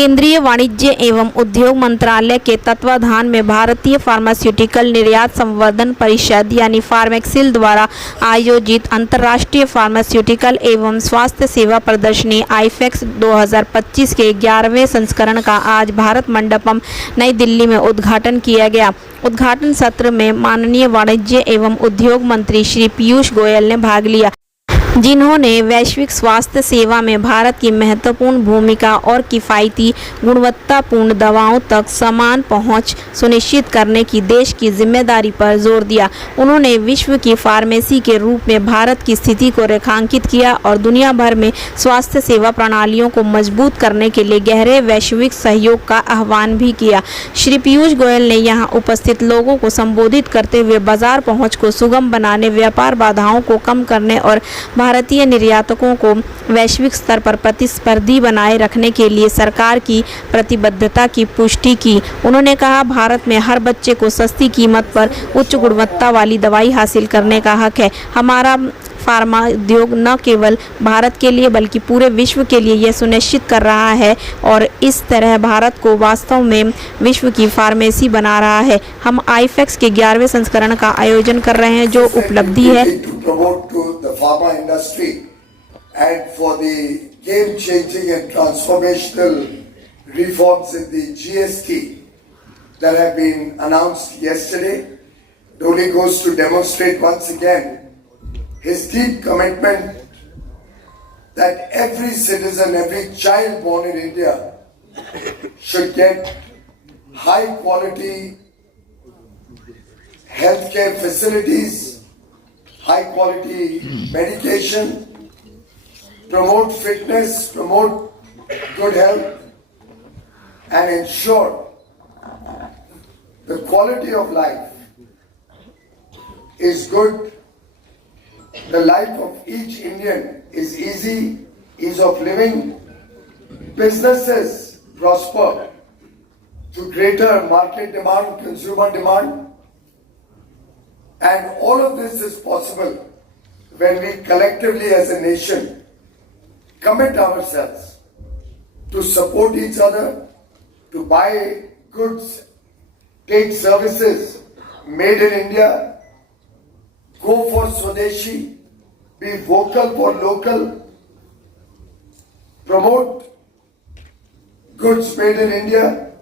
केंद्रीय वाणिज्य एवं उद्योग मंत्रालय के तत्वाधान में भारतीय फार्मास्यूटिकल निर्यात संवर्धन परिषद यानी फार्मेक्सिल द्वारा आयोजित अंतर्राष्ट्रीय फार्मास्यूटिकल एवं स्वास्थ्य सेवा प्रदर्शनी iPHEX 2025 के 11वें संस्करण का आज भारत मंडपम नई दिल्ली में उद्घाटन किया गया। उद्घाटन सत्र में माननीय वाणिज्य एवं उद्योग मंत्री श्री पीयूष गोयल ने भाग लिया, जिन्होंने वैश्विक स्वास्थ्य सेवा में भारत की महत्वपूर्ण भूमिका और किफ़ायती गुणवत्तापूर्ण दवाओं तक समान पहुंच सुनिश्चित करने की देश की जिम्मेदारी पर जोर दिया। उन्होंने विश्व की फार्मेसी के रूप में भारत की स्थिति को रेखांकित किया और दुनिया भर में स्वास्थ्य सेवा प्रणालियों को मजबूत करने के लिए गहरे वैश्विक सहयोग का आह्वान भी किया। श्री पीयूष गोयल ने यहां उपस्थित लोगों को संबोधित करते हुए बाजार पहुंच को सुगम बनाने, व्यापार बाधाओं को कम करने और भारतीय निर्यातकों को वैश्विक स्तर पर प्रतिस्पर्धी बनाए रखने के लिए सरकार की प्रतिबद्धता की पुष्टि की। उन्होंने कहा, भारत में हर बच्चे को सस्ती कीमत पर उच्च गुणवत्ता वाली दवाई हासिल करने का हक है। हमारा फार्मा उद्योग न केवल भारत के लिए बल्कि पूरे विश्व के लिए यह सुनिश्चित कर रहा है और इस तरह भारत को वास्तव में विश्व की फार्मेसी बना रहा है। हम iPHEX के 11वें संस्करण का आयोजन कर रहे हैं, जो उपलब्धि है and for the game-changing and transformational reforms in the GST that have been announced yesterday. It only goes to demonstrate once again his deep commitment that every citizen, every child born in India should get high-quality healthcare facilities, high-quality medication, promote fitness, promote good health, and ensure the quality of life is good. The life of each Indian is easy, ease of living. Businesses prosper to greater market demand, consumer demand. And all of this is possible when we collectively as a nation commit ourselves to support each other, to buy goods, take services made in India, go for Swadeshi, be vocal for local, promote goods made in India,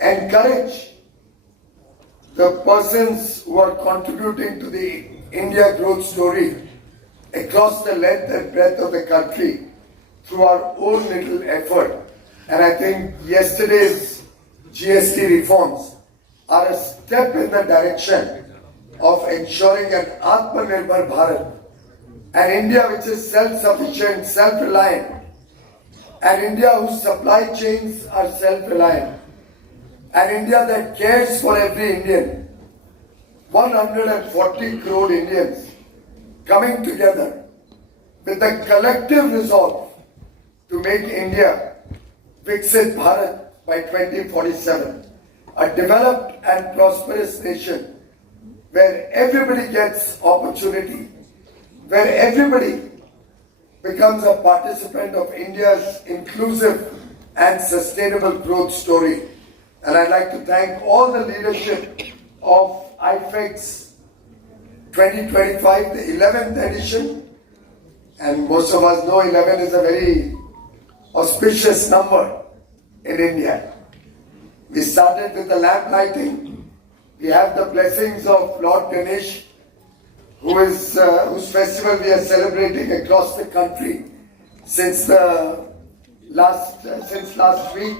encourage the persons who are contributing to the India growth story across the length and breadth of the country through our own little effort. And I think yesterday's GST reforms are a step in the direction of ensuring an Atmanirbhar Bharat, an India which is self-sufficient, self-reliant, an India whose supply chains are self-reliant, an India that cares for every Indian. 140 crore Indians coming together with a collective resolve to make India Viksit Bharat by 2047, a developed and prosperous nation where everybody gets opportunity, where everybody becomes a participant of India's inclusive and sustainable growth story. And I'd like to thank all the leadership of iPHEX 2025, the 11th edition. And most of us know 11 is a very auspicious number in India. We started with the lamp lighting. We have the blessings of Lord Ganesh, whose festival we are celebrating across the country since last week,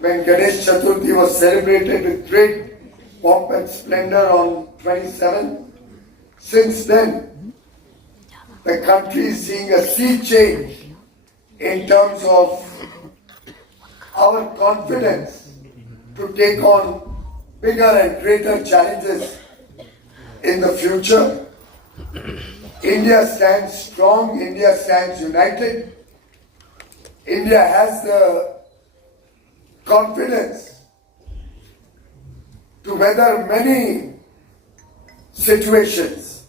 when Ganesh Chaturthi was celebrated with great pomp and splendor on 27th. Since then, the country is seeing a sea change in terms of our confidence to take on bigger and greater challenges in the future. India stands strong, India stands united. India has the confidence to weather many situations.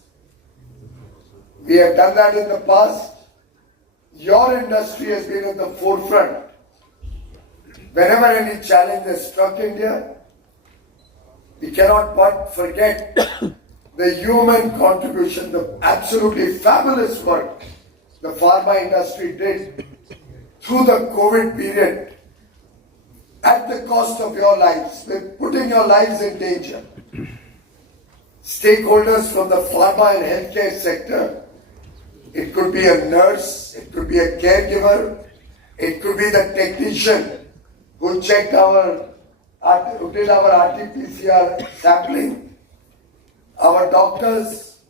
We have done that in the past. Your industry has been at the forefront whenever any challenge has struck India, we cannot but forget the human contribution, the absolutely fabulous work the pharma industry did through the COVID period at the cost of your lives, with putting your lives in danger. Stakeholders from the pharma and healthcare sector, it could be a nurse, it could be a caregiver, it could be the technician who checked who did our RT-PCR sampling, our doctors,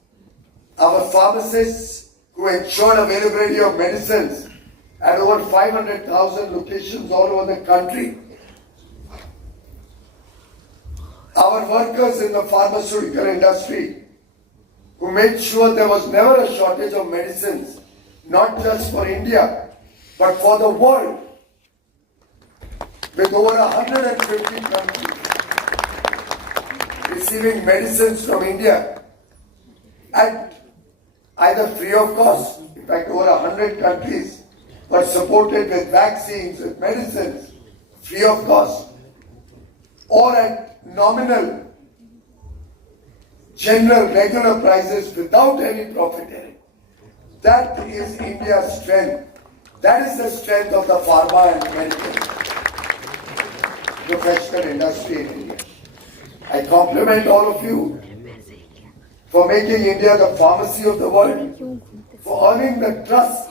our pharmacists who ensured availability of medicines at over 500,000 locations all over the country. Our workers in the pharmaceutical industry who made sure there was never a shortage of medicines, not just for India, but for the world, with over 150 countries receiving medicines from India at either free of cost, in fact over 100 countries were supported with vaccines, with medicines, free of cost, or at nominal, general, regular prices without any profiteering. That is India's strength. That is the strength of the pharma and medical professional industry in India. I compliment all of you for making India the pharmacy of the world, for earning the trust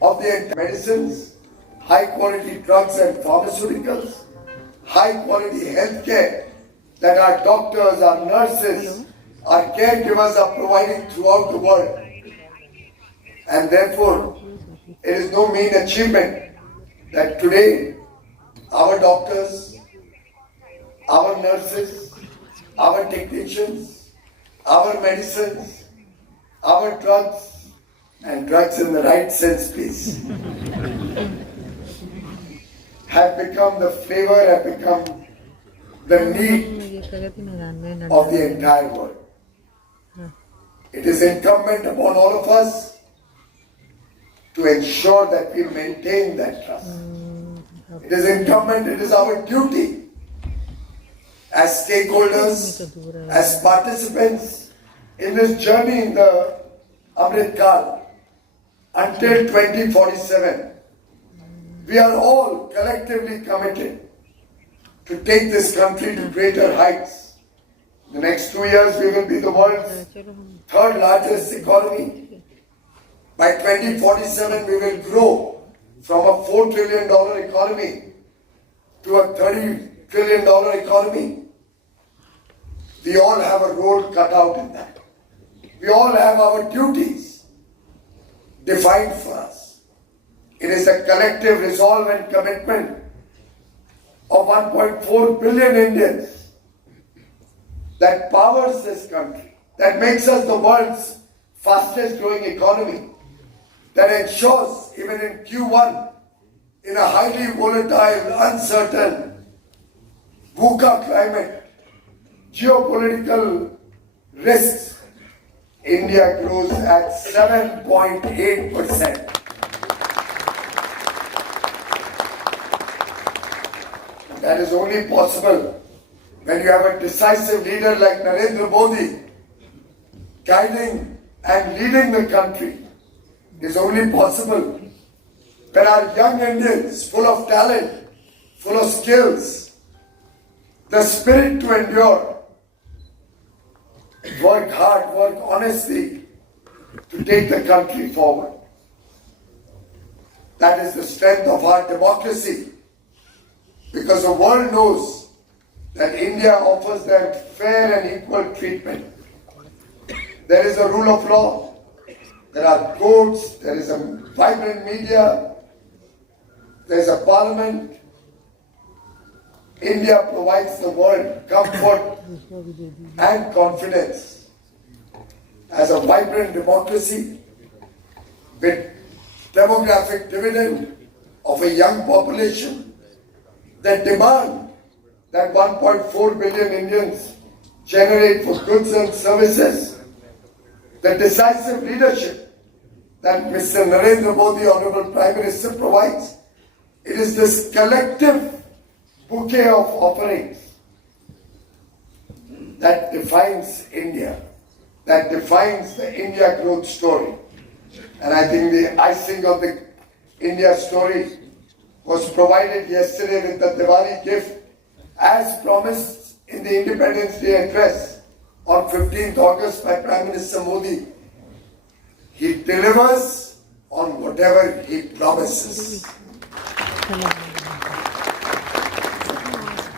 of the medicines, high quality drugs and pharmaceuticals, high quality healthcare that our doctors, our nurses, our caregivers are providing throughout the world. And therefore, it is no mean achievement that today our doctors, our nurses, our technicians, our medicines, our drugs, and drugs in the right sense, please, have become the flavor, have become the need of the entire world. It is incumbent upon all of us to ensure that we maintain that trust. It is incumbent, it is our duty as stakeholders, as participants in this journey in the Amrit Kal until 2047. We are all collectively committed to take this country to greater heights. In the next 2 years, we will be the world's third largest economy. By 2047, we will grow from a $4 trillion economy to a $30 trillion economy. We all have a role cut out in that. We all have our duties defined for us. It is a collective resolve and commitment of 1.4 billion Indians that powers this country, that makes us the world's fastest growing economy, that ensures even in Q1, in a highly volatile, uncertain, VUCA climate, geopolitical risks, India grows at 7.8%. That is only possible when you have a decisive leader like Narendra Modi guiding and leading the country. It is only possible when our young Indians, full of talent, full of skills, the spirit to endure, work hard, work honestly to take the country forward. That is the strength of our democracy, because the world knows that India offers them fair and equal treatment. There is a rule of law, there are courts, there is a vibrant media, there is a parliament. India provides the world comfort and confidence as a vibrant democracy with demographic dividend of a young population that demand that 1.4 billion Indians generate for goods and services, the decisive leadership that Mr. Narendra Modi, Honorable Prime Minister, provides, It is this collective bouquet of offerings that defines India, that defines the India growth story. And I think the icing of the India story was provided yesterday with the Diwali gift as promised in the Independence Day address on 15th August by Prime Minister Modi. He delivers on whatever he promises.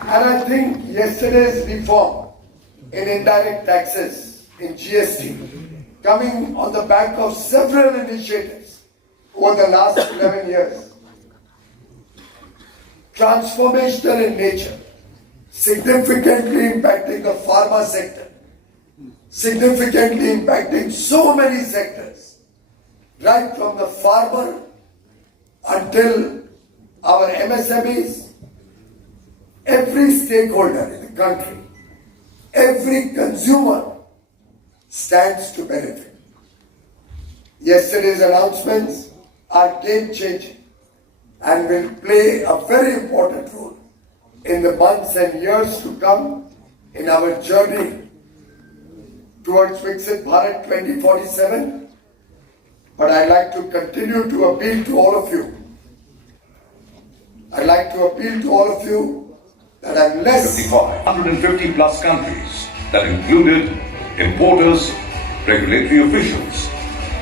And I think yesterday's reform in indirect taxes, in GST, coming on the back of several initiatives over the last 11 years, transformational in nature, significantly impacting the pharma sector, significantly impacting so many sectors, right from the farmer until our MSMEs, every stakeholder in the country, every consumer stands to benefit. Yesterday's announcements are game-changing and will play a very important role in the months and years to come in our journey towards Viksit Bharat 2047. But I'd like to continue to appeal to all of you. I'd like to appeal to all of you that unless 150 plus countries that included importers, regulatory officials,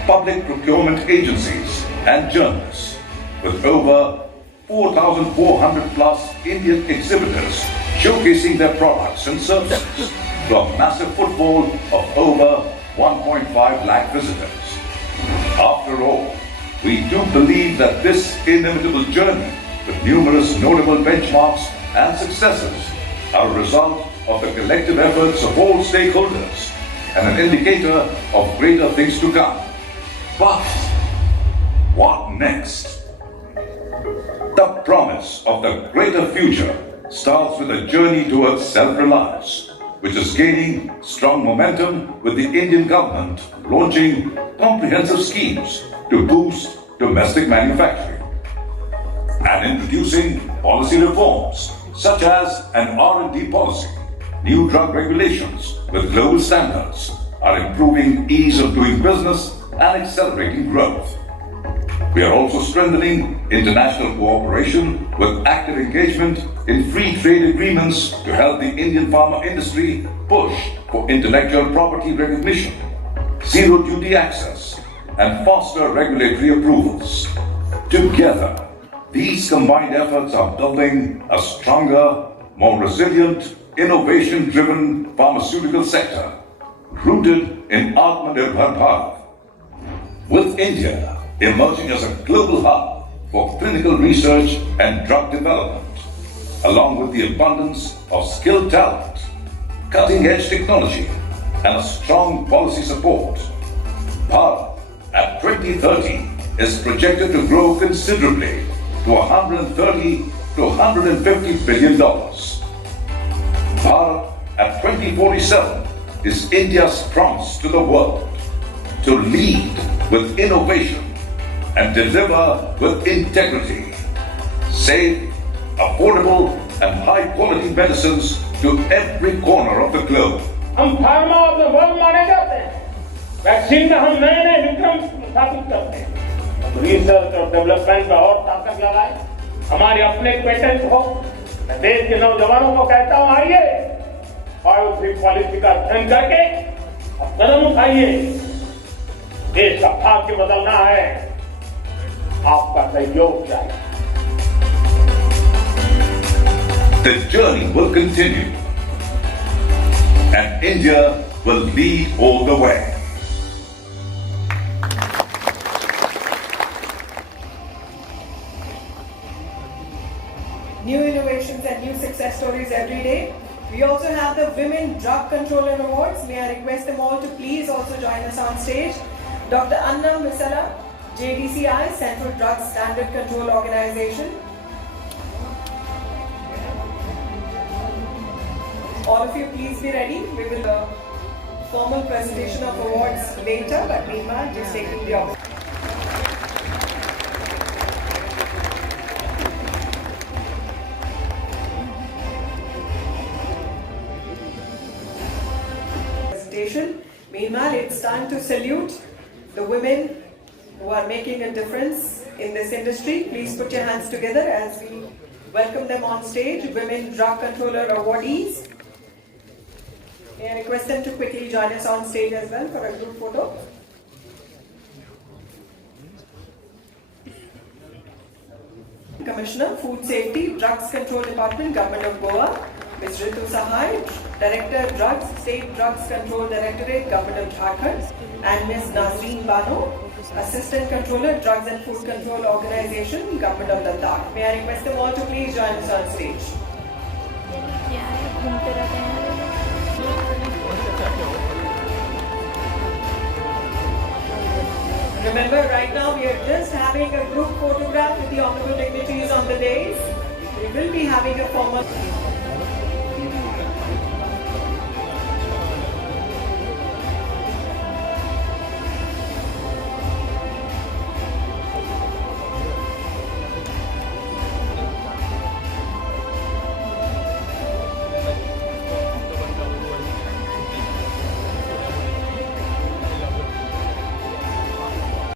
public procurement agencies and journalists, with over 4,400 plus Indian exhibitors showcasing their products and services to a massive footfall of over 1.5 lakh visitors. After all, we do believe that this inimitable journey with numerous notable benchmarks and successes are a result of the collective efforts of all stakeholders and an indicator of greater things to come. But what next? The promise of the greater future starts with a journey towards self-reliance, which is gaining strong momentum with the Indian government launching comprehensive schemes to boost domestic manufacturing and introducing policy reforms such as an R&D policy. New drug regulations with global standards are improving ease of doing business and accelerating growth. We are also strengthening international cooperation with active engagement in free trade agreements to help the Indian pharma industry push for intellectual property recognition, zero duty access, and faster regulatory approvals. Together, these combined efforts are building a stronger, more resilient, innovation-driven pharmaceutical sector rooted in Atmanirbhar Bharat. With India emerging as a global hub for clinical research and drug development, along with the abundance of skilled talent, cutting-edge technology, and a strong policy support, Bharat at 2030 is projected to grow considerably to $130 to $150 billion. Bharat at 2047 is India's promise to the world to lead with innovation and deliver with integrity. Safe, affordable, and high-quality medicines to every corner of the globe. हम pharma of the world माने जाते हैं। Vaccine में हम नए नए विक्रम स्थापित करते हैं। रिसर्च और डेवलपमेंट में और ताकत लगाए। हमारे अपने पेटेंट हो। मैं देश के नौजवानों को कहता हूँ, आइए बायोफ्री पॉलिसी का अध्ययन करके अब कदम उठाइए। देश का भाग्य बदलना है, आपका सहयोग चाहिए। The journey will continue, and India will lead all the way. New innovations and new success stories every day. We also have the Women Drug Controller Awards. May I request them all to please also join us on stage. Dr. Anna Misala, JDCI, Central Drug Standard Control Organization. All of you please be ready. We will formal presentation of awards later, but meanwhile just taking the opportunity. Meanwhile, it's time to salute the women who are making a difference in this industry. Please put your hands together as we welcome them on stage. Women Drug Controller Awardees. May I request them to quickly join us on stage as well for a group photo. Commissioner, Food Safety, Drugs Control Department, Government of Goa, Ms. Ritu Sahai, Director, Drugs, State Drugs Control Directorate, Government of Jharkhand, and Ms. Nazreen Bano, Assistant Controller, Drugs and Food Control Organization, Government of Ladakh. May I request them all to please join us on stage. Remember, right now we are just having a group photograph with the honorable dignitaries on the dais. We will be having a formal...